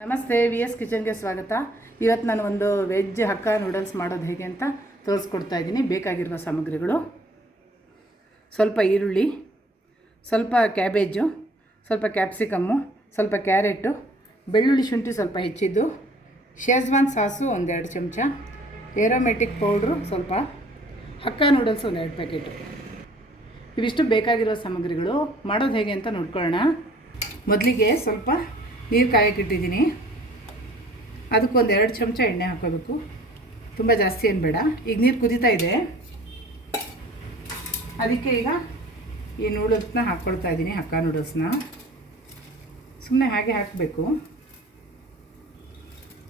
ನಮಸ್ತೆ V S ಕಿಚನ್ಗೆ ಸ್ವಾಗತ. ಇವತ್ತು ನಾನು ಒಂದು ವೆಜ್ ಹಕ್ಕ ನೂಡಲ್ಸ್ ಮಾಡೋದು ಹೇಗೆ ಅಂತ ತೋರಿಸ್ಕೊಡ್ತಾ ಇದ್ದೀನಿ. ಬೇಕಾಗಿರುವ ಸಾಮಗ್ರಿಗಳು: ಸ್ವಲ್ಪ ಈರುಳ್ಳಿ, ಸ್ವಲ್ಪ ಕ್ಯಾಬೇಜು, ಸ್ವಲ್ಪ ಕ್ಯಾಪ್ಸಿಕಮ್ಮು, ಸ್ವಲ್ಪ ಕ್ಯಾರೆಟು, ಬೆಳ್ಳುಳ್ಳಿ ಶುಂಠಿ ಸ್ವಲ್ಪ ಹೆಚ್ಚಿದ್ದು, ಶೇಜ್ವಾನ್ ಸಾಸು 1-2 ಚಮಚ, ಏರೋಮೆಟಿಕ್ ಪೌಡ್ರು ಸ್ವಲ್ಪ, ಹಕ್ಕ ನೂಡಲ್ಸ್ 1-2 ಪ್ಯಾಕೆಟು. ಇವಿಷ್ಟು ಬೇಕಾಗಿರುವ ಸಾಮಗ್ರಿಗಳು. ಮಾಡೋದು ಹೇಗೆ ಅಂತ ನೋಡ್ಕೊಳ್ಳೋಣ. ಮೊದಲಿಗೆ ಸ್ವಲ್ಪ ನೀರು ಕಾಯಕ್ಕಿಟ್ಟಿದ್ದೀನಿ. ಅದಕ್ಕೆ 1-2 ಚಮಚ ಎಣ್ಣೆ ಹಾಕೋಬೇಕು. ತುಂಬ ಜಾಸ್ತಿ ಏನು ಬೇಡ. ಈಗ ನೀರು ಕುದೀತಾ ಇದೆ. ಅದಕ್ಕೆ ಈಗ ಈ ನೂಡಲ್ಸ್ನ ಹಾಕ್ಕೊಳ್ತಾ ಇದ್ದೀನಿ. ಹಕ್ಕ ನೂಡಲ್ಸ್ನ ಸುಮ್ಮನೆ ಹಾಗೆ ಹಾಕಬೇಕು,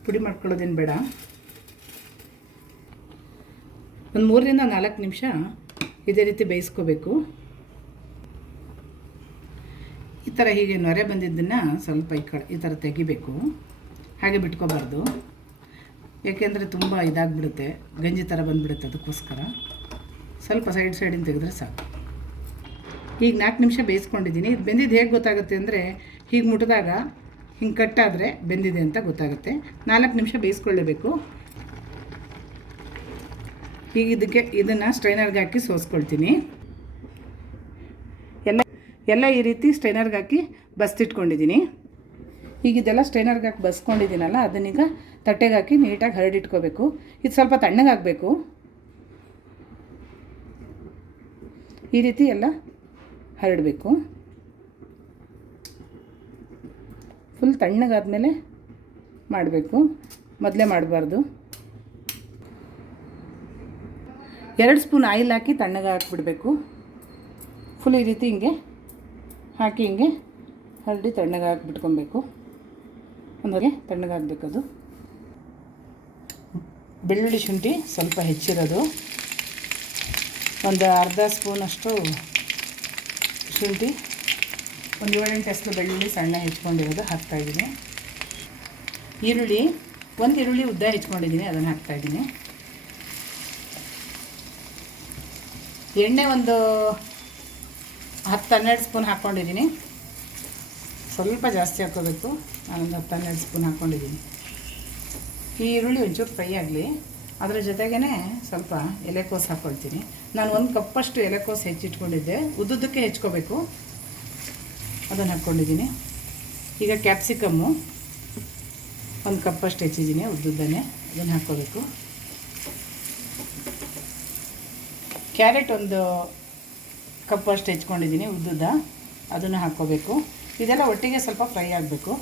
ಪುಡಿ ಮಾಡ್ಕೊಳ್ಳೋದೇನು ಬೇಡ. ಒಂದು 3-4 ನಿಮಿಷ ಇದೇ ರೀತಿ ಬೇಯಿಸ್ಕೋಬೇಕು. ಈ ಥರ ಹೀಗೆ ನೊರೆ ಬಂದಿದ್ದನ್ನು ಸ್ವಲ್ಪ ಈ ಥರ ತೆಗಿಬೇಕು. ಹಾಗೆ ಬಿಟ್ಕೋಬಾರ್ದು, ಏಕೆಂದರೆ ತುಂಬ ಇದಾಗಿಬಿಡುತ್ತೆ, ಗಂಜಿ ಥರ ಬಂದುಬಿಡುತ್ತೆ. ಅದಕ್ಕೋಸ್ಕರ ಸ್ವಲ್ಪ ಸೈಡಿಂದ ತೆಗೆದ್ರೆ ಸಾಕು. ಈಗ 4 ನಿಮಿಷ ಬೇಯಿಸ್ಕೊಂಡಿದ್ದೀನಿ. ಇದು ಬೆಂದಿದ್ದು ಹೇಗೆ ಗೊತ್ತಾಗುತ್ತೆ ಅಂದರೆ, ಹೀಗೆ ಮುಟ್ಟಿದಾಗ ಹಿಂಗೆ ಕಟ್ಟಾದರೆ ಬೆಂದಿದೆ ಅಂತ ಗೊತ್ತಾಗುತ್ತೆ. 4 ನಿಮಿಷ ಬೇಯಿಸ್ಕೊಳ್ಳೇಬೇಕು. ಈಗ ಇದನ್ನು ಸ್ಟ್ರೈನರ್ಗೆ ಹಾಕಿ ಸೋಸ್ಕೊಳ್ತೀನಿ. ಎಲ್ಲ ಈ ರೀತಿ ಸ್ಟ್ರೈನರ್ಗೆ ಹಾಕಿ ಬಸ್ತಿಟ್ಕೊಂಡಿದ್ದೀನಿ. ಈಗ ಇದೆಲ್ಲ ಸ್ಟ್ರೈನರ್ಗೆ ಹಾಕಿ ಬಸ್ಕೊಂಡಿದ್ದೀನಲ್ಲ, ಅದನ್ನೀಗ ತಟ್ಟೆಗೆ ಹಾಕಿ ನೀಟಾಗಿ ಹರಡಿಟ್ಕೋಬೇಕು. ಇದು ಸ್ವಲ್ಪ ತಣ್ಣಗಾಗಬೇಕು. ಈ ರೀತಿ ಎಲ್ಲ ಹರಡಬೇಕು. ಫುಲ್ ತಣ್ಣಗಾದ್ಮೇಲೆ ಮಾಡಬೇಕು, ಮೊದಲೇ ಮಾಡಬಾರ್ದು. 2 ಸ್ಪೂನ್ ಆಯಿಲ್ ಹಾಕಿ ತಣ್ಣಗೆ ಹಾಕಿಬಿಡಬೇಕು. ಫುಲ್ ಈ ರೀತಿ ಹಿಂಗೆ ಹಾಕಿ ಹಿಂಗೆ ಹರಡಿ ತಣ್ಣಗೆ ಹಾಕಿಬಿಟ್ಕೊಬೇಕು. ಅಂದರೆ ತಣ್ಣಗಾಗಬೇಕದು. ಬೆಳ್ಳುಳ್ಳಿ ಶುಂಠಿ ಸ್ವಲ್ಪ ಹೆಚ್ಚಿರೋದು, ಒಂದು ಅರ್ಧ ಸ್ಪೂನಷ್ಟು ಶುಂಠಿ, ಒಂದು 7-8 ಎಸಳು ಬೆಳ್ಳುಳ್ಳಿ ಸಣ್ಣ ಹೆಚ್ಕೊಂಡಿರೋದು ಹಾಕ್ತಾಯಿದ್ದೀನಿ. ಈರುಳ್ಳಿ, ಒಂದು ಈರುಳ್ಳಿ ಉದ್ದ ಹೆಚ್ಕೊಂಡಿದ್ದೀನಿ, ಅದನ್ನು ಹಾಕ್ತಾಯಿದ್ದೀನಿ. ಎಣ್ಣೆ ಒಂದು 10-12 ಸ್ಪೂನ್ ಹಾಕ್ಕೊಂಡಿದ್ದೀನಿ. ಸ್ವಲ್ಪ ಜಾಸ್ತಿ ಹಾಕ್ಕೋಬೇಕು. ನಾನೊಂದು 10-12 ಸ್ಪೂನ್ ಹಾಕ್ಕೊಂಡಿದ್ದೀನಿ. ಈ ಈರುಳ್ಳಿ ಒಂಚೂರು ಫ್ರೈ ಆಗಲಿ. ಅದರ ಜೊತೆಗೇ ಸ್ವಲ್ಪ ಎಲೆಕೋಸು ಹಾಕ್ಕೊಳ್ತೀನಿ. ನಾನು 1 ಕಪ್ಪಷ್ಟು ಎಲೆಕೋಸು ಹೆಚ್ಚಿಟ್ಕೊಂಡಿದ್ದೆ, ಉದ್ದುದಕ್ಕೆ ಹೆಚ್ಕೋಬೇಕು. ಅದನ್ನು ಹಾಕ್ಕೊಂಡಿದ್ದೀನಿ. ಈಗ ಕ್ಯಾಪ್ಸಿಕಮ್ಮು 1 ಕಪ್ಪಷ್ಟು ಹೆಚ್ಚಿದ್ದೀನಿ, ಉದ್ದುದ್ದನೇ. ಅದನ್ನು ಹಾಕ್ಕೋಬೇಕು. ಕ್ಯಾರೆಟ್ 1 ಕಪ್ಪಷ್ಟು ಹೆಚ್ಕೊಂಡಿದ್ದೀನಿ, ಉದ್ದುದ್ದ. ಅದನ್ನು ಹಾಕ್ಕೋಬೇಕು. ಇದೆಲ್ಲ ಒಟ್ಟಿಗೆ ಸ್ವಲ್ಪ ಫ್ರೈ ಆಗಬೇಕು.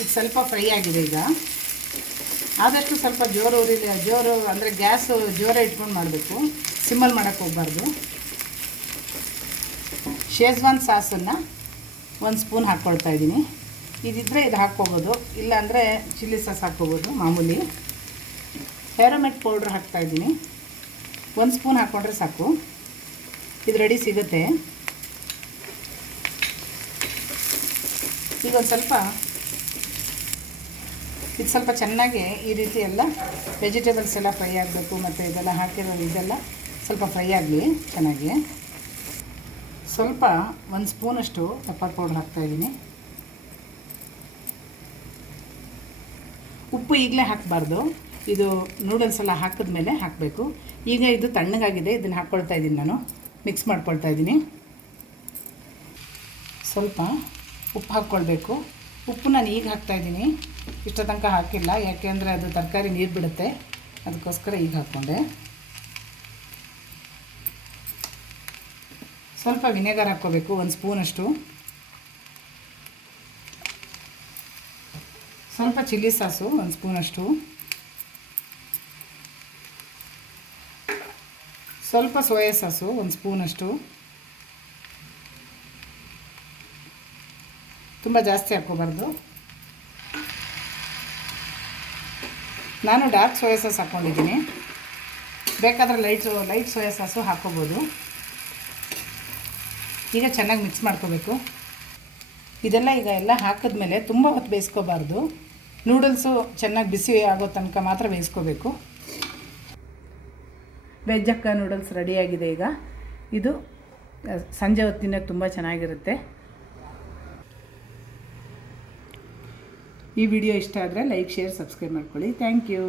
ಇದು ಸ್ವಲ್ಪ ಫ್ರೈ ಆಗಿದೆ. ಈಗ ಆದಷ್ಟು ಸ್ವಲ್ಪ ಜೋರು ಅಂದರೆ ಗ್ಯಾಸು ಜೋರೇ ಇಟ್ಕೊಂಡು ಮಾಡಬೇಕು, ಸಿಮ್ಮಲ್ಲಿ ಮಾಡೋಕ್ಕೆ ಹೋಗಬಾರ್ದು. ಶೇಜ್ವಾನ್ ಸಾಸನ್ನು 1 ಸ್ಪೂನ್ ಹಾಕ್ಕೊಳ್ತಾ ಇದ್ದೀನಿ. ಇದಿದ್ದರೆ ಇದು ಹಾಕ್ಕೋಬೋದು, ಇಲ್ಲಾಂದರೆ ಚಿಲ್ಲಿ ಸಾಸ್ ಹಾಕ್ಕೋಬೋದು ಮಾಮೂಲಿ. ಏರೋಮೆಟಿಕ್ ಪೌಡ್ರ್ ಹಾಕ್ತಾಯಿದ್ದೀನಿ. 1 ಸ್ಪೂನ್ ಹಾಕ್ಕೊಂಡ್ರೆ ಸಾಕು. ಇದು ರೆಡಿ ಸಿಗುತ್ತೆ. ಈಗ ಇದು ಸ್ವಲ್ಪ ಚೆನ್ನಾಗಿ ಈ ರೀತಿ ಎಲ್ಲ ವೆಜಿಟೇಬಲ್ಸ್ ಎಲ್ಲ ಫ್ರೈ ಆಗಬೇಕು. ಮತ್ತು ಇದೆಲ್ಲ ಇದೆಲ್ಲ ಸ್ವಲ್ಪ ಫ್ರೈ ಆಗಲಿ ಚೆನ್ನಾಗಿ. ಸ್ವಲ್ಪ 1 ಸ್ಪೂನಷ್ಟು ಪೆಪ್ಪರ್ ಪೌಡ್ರ್ ಹಾಕ್ತಾಯಿದ್ದೀನಿ. ಉಪ್ಪು ಈಗಲೇ ಹಾಕಬಾರ್ದು, ಇದು ನೂಡಲ್ಸ್ ಎಲ್ಲ ಹಾಕಿದ್ಮೇಲೆ ಹಾಕಬೇಕು. ಈಗ ಇದು ತಣ್ಣಗಾಗಿದೆ, ಇದನ್ನು ಹಾಕ್ಕೊಳ್ತಾ ಇದ್ದೀನಿ. ನಾನು ಮಿಕ್ಸ್ ಮಾಡ್ಕೊಳ್ತಾ ಇದ್ದೀನಿ. ಸ್ವಲ್ಪ ಉಪ್ಪು ಹಾಕ್ಕೊಳ್ಬೇಕು. ಉಪ್ಪು ನಾನು ಈಗ ಹಾಕ್ತಾಯಿದ್ದೀನಿ, ಇಷ್ಟ ತನಕ ಹಾಕಿಲ್ಲ, ಯಾಕೆಂದರೆ ಅದು ತರಕಾರಿ ನೀರು ಬಿಡುತ್ತೆ. ಅದಕ್ಕೋಸ್ಕರ ಈಗ ಹಾಕ್ಕೊಂಡೆ. ಸ್ವಲ್ಪ ವಿನೆಗರ್ ಹಾಕ್ಕೋಬೇಕು, 1 ಸ್ಪೂನಷ್ಟು. ಸ್ವಲ್ಪ ಚಿಲ್ಲಿ ಸಾಸು 1 ಸ್ಪೂನಷ್ಟು. ಸ್ವಲ್ಪ ಸೋಯಾ ಸಾಸು 1 ಸ್ಪೂನಷ್ಟು. ತುಂಬ ಜಾಸ್ತಿ ಹಾಕ್ಕೋಬಾರ್ದು. ನಾನು ಡಾರ್ಕ್ ಸೋಯಾ ಸಾಸ್ ಹಾಕ್ಕೊಂಡಿದ್ದೀನಿ, ಬೇಕಾದರೆ ಲೈಟ್ ಸೋಯಾ ಸಾಸು ಹಾಕ್ಕೋಬೋದು. ಈಗ ಚೆನ್ನಾಗಿ ಮಿಕ್ಸ್ ಮಾಡ್ಕೋಬೇಕು. ಇದೆಲ್ಲ ಈಗ ಎಲ್ಲ ಹಾಕಿದ್ಮೇಲೆ ತುಂಬ ಹೊತ್ತು ಬೇಯಿಸ್ಕೋಬಾರ್ದು. ನೂಡಲ್ಸು ಚೆನ್ನಾಗಿ ಬಿಸಿ ಆಗೋ ತನಕ ಮಾತ್ರ ಬೇಯಿಸ್ಕೋಬೇಕು. ವೆಜ್ ಹಕ್ಕ ನೂಡಲ್ಸ್ ರೆಡಿಯಾಗಿದೆ. ಈಗ ಇದು ಸಂಜೆ ಹೊತ್ತಿನ ತುಂಬ ಚೆನ್ನಾಗಿರುತ್ತೆ. ಈ ವಿಡಿಯೋ ಇಷ್ಟ ಆದರೆ ಲೈಕ್ ಶೇರ್ ಸಬ್ಸ್ಕ್ರೈಬ್ ಮಾಡ್ಕೊಳ್ಳಿ. Thank you.